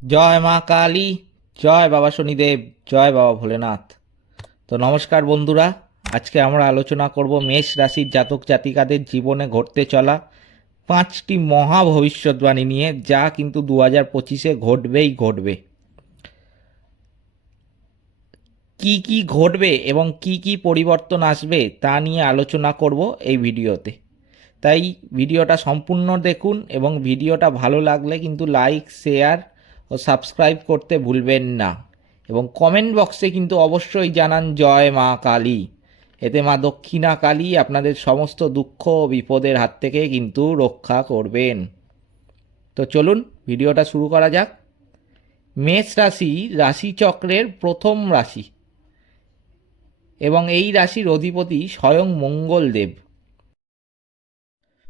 জয় মা কালী, জয় বাবা শনিদেব, জয় বাবা ভোলেনাথ। তো নমস্কার বন্ধুরা, আজকে আমরা আলোচনা করব মেষ রাশির জাতক জাতিকাদের জীবনে ঘটতে চলা পাঁচটি মহা ভবিষ্যৎবাণী নিয়ে, যা কিন্তু দু হাজার পঁচিশে ঘটবেই ঘটবে। কি কি ঘটবে এবং কি কি পরিবর্তন আসবে তা নিয়ে আলোচনা করব এই ভিডিওতে। তাই ভিডিওটা সম্পূর্ণ দেখুন এবং ভিডিওটা ভালো লাগলে কিন্তু লাইক, শেয়ার ও সাবস্ক্রাইব করতে ভুলবেন না। এবং কমেন্ট বক্সে কিন্তু অবশ্যই জানান, জয় মা কালী। এতে মা দক্ষিণা কালী আপনাদের সমস্ত দুঃখ ও বিপদের হাত থেকে কিন্তু রক্ষা করবেন। তো চলুন, ভিডিওটা শুরু করা যাক। মেষ রাশি রাশিচক্রের প্রথম রাশি। এবং এই রাশির অধিপতি স্বয়ং মঙ্গলদেব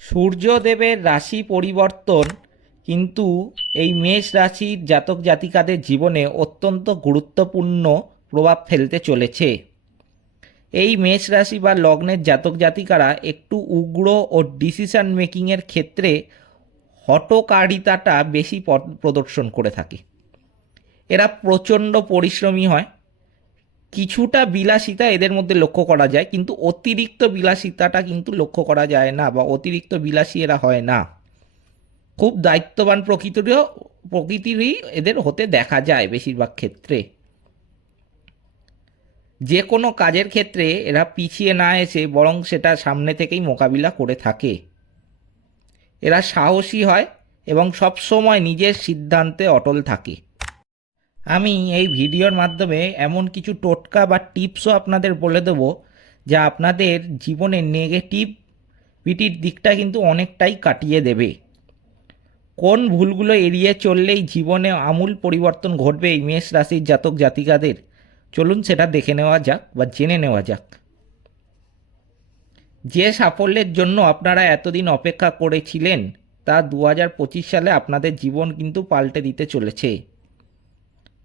সূর্যদেবের রাশি পরিবর্তন কিন্তু এই মেষ রাশির জাতক জাতিকাদের জীবনে অত্যন্ত গুরুত্বপূর্ণ প্রভাব ফেলতে চলেছে। এই মেষ রাশি বা লগ্নের জাতক জাতিকারা একটু উগ্র ও ডিসিশন মেকিংয়ের ক্ষেত্রে হটকারিতাটা বেশি প্রদর্শন করে থাকে। এরা প্রচণ্ড পরিশ্রমী হয়। কিছুটা বিলাসিতা এদের মধ্যে লক্ষ্য করা যায়, কিন্তু অতিরিক্ত বিলাসিতাটা কিন্তু লক্ষ্য করা যায় না বা অতিরিক্ত বিলাসী এরা হয় না। খুব দায়িত্ববান প্রকৃতিরও, প্রকৃতিরই এদের হতে দেখা যায় বেশিরভাগ ক্ষেত্রে। যে কোনো কাজের ক্ষেত্রে এরা পিছিয়ে না এসে বরং সেটা সামনে থেকেই মোকাবিলা করে থাকে। এরা সাহসী হয় এবং সব সময় নিজের সিদ্ধান্তে অটল থাকে। আমি এই ভিডিওর মাধ্যমে এমন কিছু টোটকা বা টিপসও আপনাদের বলে দেব, যা আপনাদের জীবনের নেগেটিভিটির দিকটা কিন্তু অনেকটাই কাটিয়ে দেবে। কোন ভুলগুলো এড়িয়ে চললেই জীবনে আমূল পরিবর্তন ঘটবে এই মেষ রাশির জাতক জাতিকাদের? চলুন সেটা দেখে নেওয়া যাক বা জেনে নেওয়া যাক। যে সাফল্যের জন্য আপনারা এতদিন অপেক্ষা করেছিলেন, তা দু হাজার পঁচিশ সালে আপনাদের জীবন কিন্তু পাল্টে দিতে চলেছে।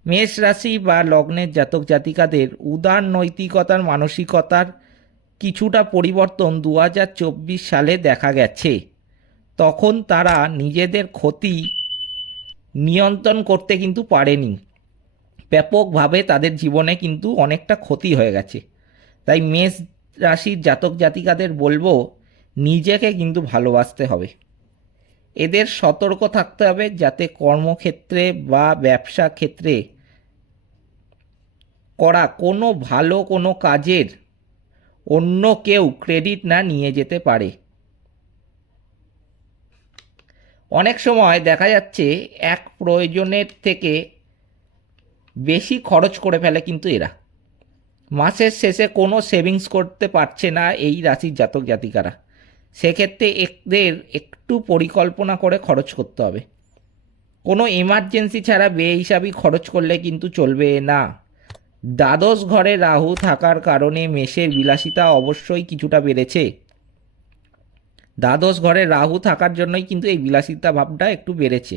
মেষ রাশি বা লগ্নের জাতক জাতিকাদের উদার নৈতিকতার মানসিকতার কিছুটা পরিবর্তন দু হাজার চব্বিশ সালে দেখা গেছে। তখন তারা নিজেদের ক্ষতি নিয়ন্ত্রণ করতে কিন্তু পারেনি। ব্যাপকভাবে তাদের জীবনে কিন্তু অনেকটা ক্ষতি হয়ে গেছে। তাই মেষ রাশির জাতক জাতিকাদের বলব, নিজেকে কিন্তু ভালোবাসতে হবে। এদের সতর্ক থাকতে হবে যাতে কর্মক্ষেত্রে বা ব্যবসা ক্ষেত্রে করা কোনো ভালো কোনো কাজের অন্য কেউ ক্রেডিট না নিয়ে যেতে পারে। অনেক সময় দেখা যাচ্ছে এক প্রয়োজনের থেকে বেশি খরচ করে ফেলে কিন্তু এরা। মাসের শেষে কোনো সেভিংস করতে পারছে না এই রাশির জাতক জাতিকারা। সেক্ষেত্রে এদের একটু পরিকল্পনা করে খরচ করতে হবে। কোনো এমার্জেন্সি ছাড়া বেহিসাবি খরচ করলে কিন্তু চলবে না। দ্বাদশ ঘরে রাহু থাকার কারণে মেষের বিলাসিতা অবশ্যই কিছুটা বেড়েছে। দ্বাদশ ঘরে রাহু থাকার জন্যই কিন্তু এই বিলাসিতা ভাবটা একটু বেড়েছে।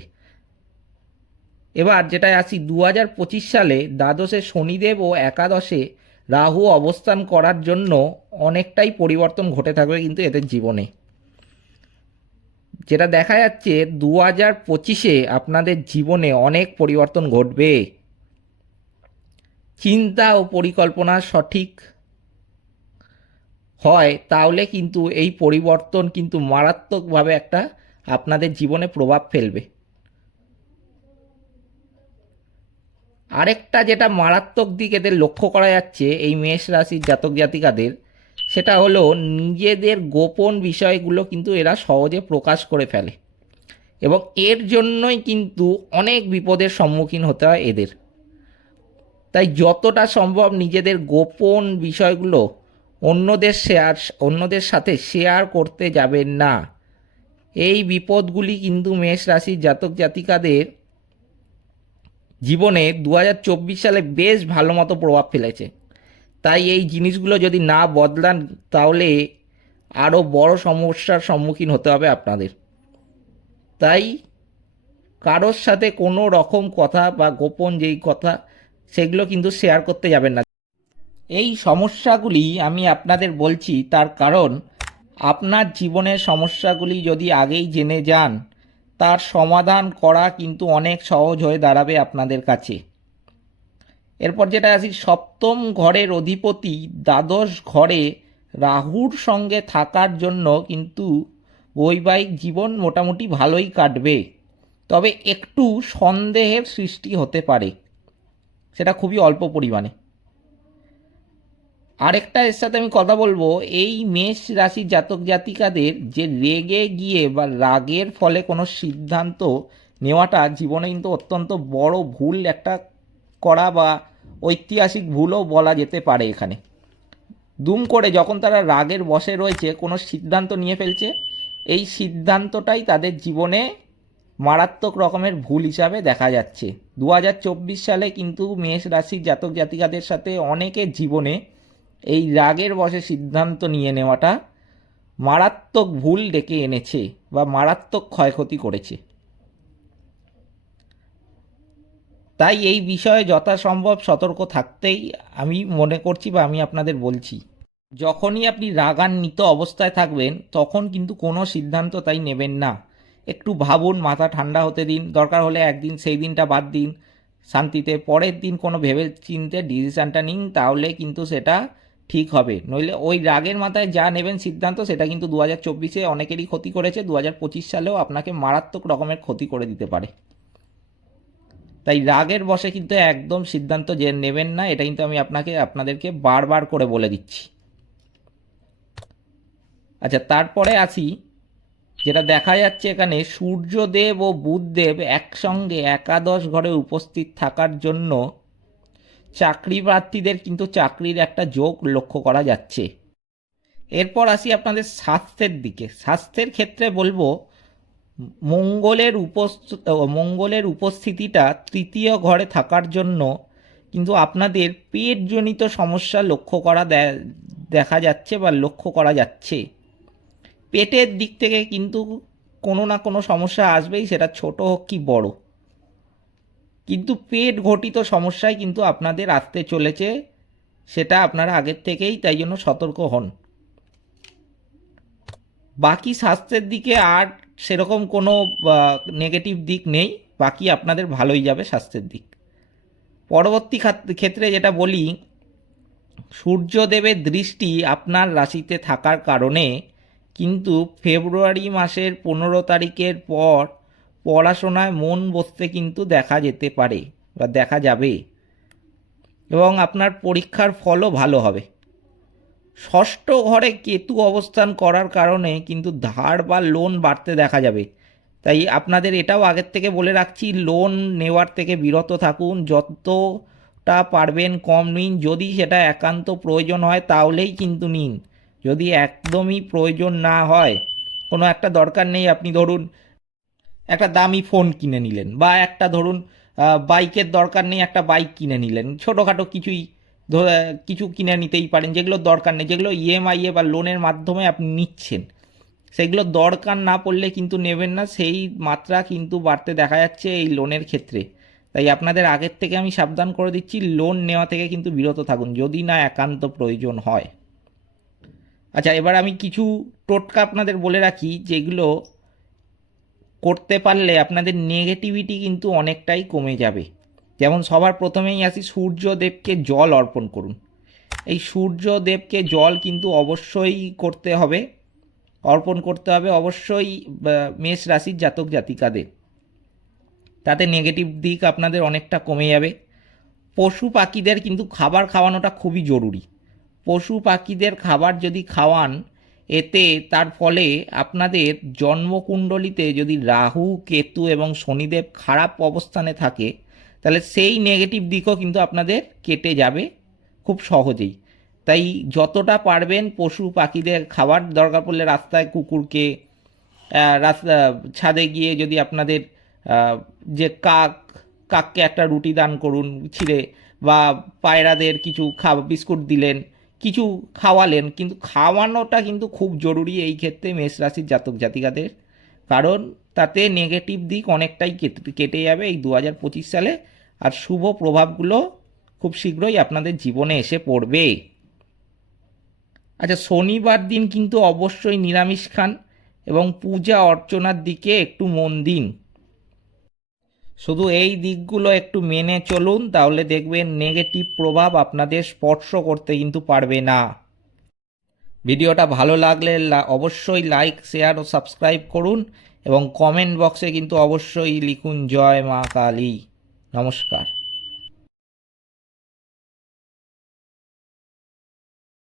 এবার যেটায় আসি দু হাজার পঁচিশ সালে দ্বাদশে শনিদেব ও একাদশে রাহু অবস্থান করার জন্য অনেকটাই পরিবর্তন ঘটে থাকবে কিন্তু এদের জীবনে। যেটা দেখা যাচ্ছে দু হাজার পঁচিশে আপনাদের জীবনে অনেক পরিবর্তন ঘটবে। চিন্তা ও পরিকল্পনা সঠিক হয়, তাহলে কিন্তু এই পরিবর্তন কিন্তু মারাত্মকভাবে একটা আপনাদের জীবনে প্রভাব ফেলবে। আরেকটা যেটা মারাত্মক দিক এদের লক্ষ্য করা যাচ্ছে এই মেষ রাশির জাতক জাতিকাদের, সেটা হলো নিজেদের গোপন বিষয়গুলো কিন্তু এরা সহজে প্রকাশ করে ফেলে এবং এর জন্যই কিন্তু অনেক বিপদের সম্মুখীন হতে হয় এদের। তাই যতটা সম্ভব নিজেদের গোপন বিষয়গুলো অন্যদের শেয়ার, অন্যদের সাথে শেয়ার করতে যাবেন না। এই বিপদগুলি কিন্তু মেষ রাশির জাতক জাতিকাদের জীবনে দু হাজার চব্বিশ সালে বেশ ভালো মতো প্রভাব ফেলেছে। তাই এই জিনিসগুলো যদি না বদলান, তাহলে আরও বড় সমস্যার সম্মুখীন হতে হবে আপনাদের। তাই কারোর সাথে কোনো রকম কথা বা গোপন যেই কথা, সেগুলো কিন্তু শেয়ার করতে যাবেন না। এই সমস্যাগুলি আমি আপনাদের বলছি, তার কারণ আপনার জীবনের সমস্যাগুলি যদি আগেই জেনে যান, তার সমাধান করা কিন্তু অনেক সহজ হয়ে দাঁড়াবে আপনাদের কাছে। এরপর যেটা আসি সপ্তম ঘরের অধিপতি দ্বাদশ ঘরে রাহুর সঙ্গে থাকার জন্য কিন্তু বৈবাহিক জীবন মোটামুটি ভালোই কাটবে। তবে একটু সন্দেহের সৃষ্টি হতে পারে। সেটা খুবই অল্প পরিমাণে। আরেকটা এর সাথে আমি কথা বলব, এই মেষ রাশির জাতক জাতিকাদের যে রেগে গিয়ে বা রাগের ফলে কোনো সিদ্ধান্ত নেওয়াটা জীবনে কিন্তু অত্যন্ত বড় ভুল একটা করা বা ঐতিহাসিক ভুলও বলা যেতে পারে এখানে। দুম করে যখন তারা রাগের বসে রয়েছে, কোনো সিদ্ধান্ত নিয়ে ফেলছে, এই সিদ্ধান্তটাই তাদের জীবনে মারাত্মক রকমের ভুল হিসাবে দেখা যাচ্ছে। দু হাজার চব্বিশ সালে কিন্তু মেষ রাশির জাতক জাতিকাদের সাথে অনেকের জীবনে এই রাগের বসে সিদ্ধান্ত নিয়ে নেওয়াটা মারাত্মক ভুল ডেকে এনেছে বা মারাত্মক ক্ষয়ক্ষতি করেছে। তাই এই বিষয়ে যথাসম্ভব সতর্ক থাকতেই আমি মনে করছি বা আমি আপনাদের বলছি। যখনই আপনি রাগান্বিত অবস্থায় থাকবেন, তখন কিন্তু কোনো সিদ্ধান্ত তাই নেবেন না। একটু ভাবুন, মাথা ঠান্ডা হতে দিন, দরকার হলে একদিন, সেই দিনটা বাদ দিন, শান্তিতে, পরের দিন কোনো ভেবে চিনতে ডিসিশানটা নিন, তাহলে কিন্তু সেটা ঠিক হবে। নইলে ওই রাগের মাথায় যা নেবেন সিদ্ধান্ত, সেটা কিন্তু দু হাজার চব্বিশে অনেকেরই ক্ষতি করেছে। দু হাজার পঁচিশ সালেও আপনাকে মারাত্মক রকমের ক্ষতি করে দিতে পারে। তাই রাগের বসে কিন্তু একদম সিদ্ধান্ত যে নেবেন না, এটা কিন্তু আমি আপনাকে, আপনাদেরকে বারবার করে বলে দিচ্ছি। আচ্ছা তারপরে আসি, যেটা দেখা যাচ্ছে এখানে, সূর্যদেব ও বুধদেব একসঙ্গে একাদশ ঘরে উপস্থিত থাকার জন্য চাকরি প্রার্থীদের কিন্তু চাকরির একটা যোগ লক্ষ্য করা যাচ্ছে। এরপর আসি আপনাদের স্বাস্থ্যের দিকে। স্বাস্থ্যের ক্ষেত্রে বলব, মঙ্গলের উপস্থিত মঙ্গলের উপস্থিতিটা তৃতীয় ঘরে থাকার জন্য কিন্তু আপনাদের পেটজনিত সমস্যা লক্ষ্য করা দেখা যাচ্ছে বা লক্ষ্য করা যাচ্ছে। পেটের দিক থেকে কিন্তু কোনো না কোনো সমস্যা আসবেই, সেটা ছোট হোক কি বড়। কিন্তু পেট ঘটিত সমস্যায় কিন্তু আপনাদের আসতে চলেছে, সেটা আপনারা আগের থেকেই তাই জন্য সতর্ক হন। বাকি স্বাস্থ্যের দিকে আর সেরকম কোনো নেগেটিভ দিক নেই, বাকি আপনাদের ভালোই যাবে স্বাস্থ্যের দিক। পরবর্তী ক্ষেত্রে যেটা বলি, সূর্যদেবের দৃষ্টি আপনার রাশিতে থাকার কারণে কিন্তু ফেব্রুয়ারি মাসের পনেরো তারিখের পর পড়াশোনায় মন বসতে কিন্তু দেখা যেতে পারে বা দেখা যাবে। এবং আপনার পরীক্ষার ফলও ভালো হবে। ষষ্ঠ ঘরে কেতু অবস্থান করার কারণে কিন্তু ধার বা লোন বাড়তে দেখা যাবে। তাই আপনাদের এটাও আগের থেকে বলে রাখছি লোন নেওয়ার থেকে বিরত থাকুন। যতটা পারবেন কম নিন। যদি সেটা একান্ত প্রয়োজন হয় তাহলেই কিন্তু নিন। যদি একদমই প্রয়োজন না হয়, কোনো একটা দরকার নেই। আপনি ধরুন একটা দামি ফোন কিনে নিলেন বা একটা ধরুন বাইকের দরকার নেই, একটা বাইক কিনে নিলেন। ছোটোখাটো কিছুই কিছু কিনে নিতেই পারেন, যেগুলো দরকার নেই, যেগুলো ইএমআই এ বা লোনের মাধ্যমে আপনি নিচ্ছেন। সেগুলো দরকার না পড়লে কিন্তু নেবেন না, সেই মাত্রা কিন্তু বাড়তে দেখা যাচ্ছে এই লোনের ক্ষেত্রে। তাই আপনাদের আগের থেকে আমি সাবধান করে দিচ্ছি লোন নেওয়া থেকে কিন্তু বিরত থাকুন, যদি না একান্ত প্রয়োজন হয়। আচ্ছা এবার আমি কিছু টোটকা আপনাদের বলে রাখি, যেগুলো করতে পারলে আপনাদের নেগেটিভিটি কিন্তু অনেকটাই কমে যাবে। যেমন সবার প্রথমেই আসি সূর্যদেবকে জল অর্পণ করুন। এই সূর্যদেবকে জল কিন্তু অবশ্যই করতে হবে। অর্পণ করতে হবে অবশ্যই মেষ রাশির জাতক জাতিকাদের। তাতে নেগেটিভ দিক আপনাদের অনেকটা কমে যাবে। পশু পাখিদের কিন্তু খাবার খাওয়ানোটা খুবই জরুরি। পশু পাখিদের খাবার যদি খাওয়ান এতে তার ফলে আপনাদের জন্মকুণ্ডলিতে যদি রাহু, কেতু এবং শনিদেব খারাপ অবস্থানে থাকে, তাহলে সেই নেগেটিভ দিকও কিন্তু আপনাদের কেটে যাবে খুব সহজেই। তাই যতটা পারবেন পশু পাখিদের খাবার দরকার পড়লে রাস্তায় কুকুরকে রাস্তা, ছাদে গিয়ে যদি আপনাদের যে কাক, কাককে একটা রুটি দান করুন, ছিঁড়ে বা পায়রাদের কিছু খাব বিস্কুট দিলেন কিছু খাওয়ালেন, কিন্তু খাওয়ানোটা কিন্তু খুব জরুরি এই ক্ষেত্রে মেষ রাশির জাতক জাতিকাদের। কারণ তাতে নেগেটিভ দিক অনেকটাই কেটে- যাবে এই দু হাজার পঁচিশ সালে, আর শুভ প্রভাবগুলো খুব শীঘ্রই আপনাদের জীবনে এসে পড়বে। আচ্ছা শনিবার দিন কিন্তু অবশ্যই নিরামিষ খান এবং পূজা অর্চনার দিকে একটু মন দিন। শুধু এই দিকগুলো একটু মেনে চলুন, তাহলে দেখবেন নেগেটিভ প্রভাব আপনাদের স্পর্শ করতে কিন্তু পারবে না। ভিডিওটা ভালো লাগলে অবশ্যই লাইক শেয়ার ও সাবস্ক্রাইব করুন এবং কমেন্ট বক্সে কিন্তু অবশ্যই লিখুন, জয় মা কালী। নমস্কার।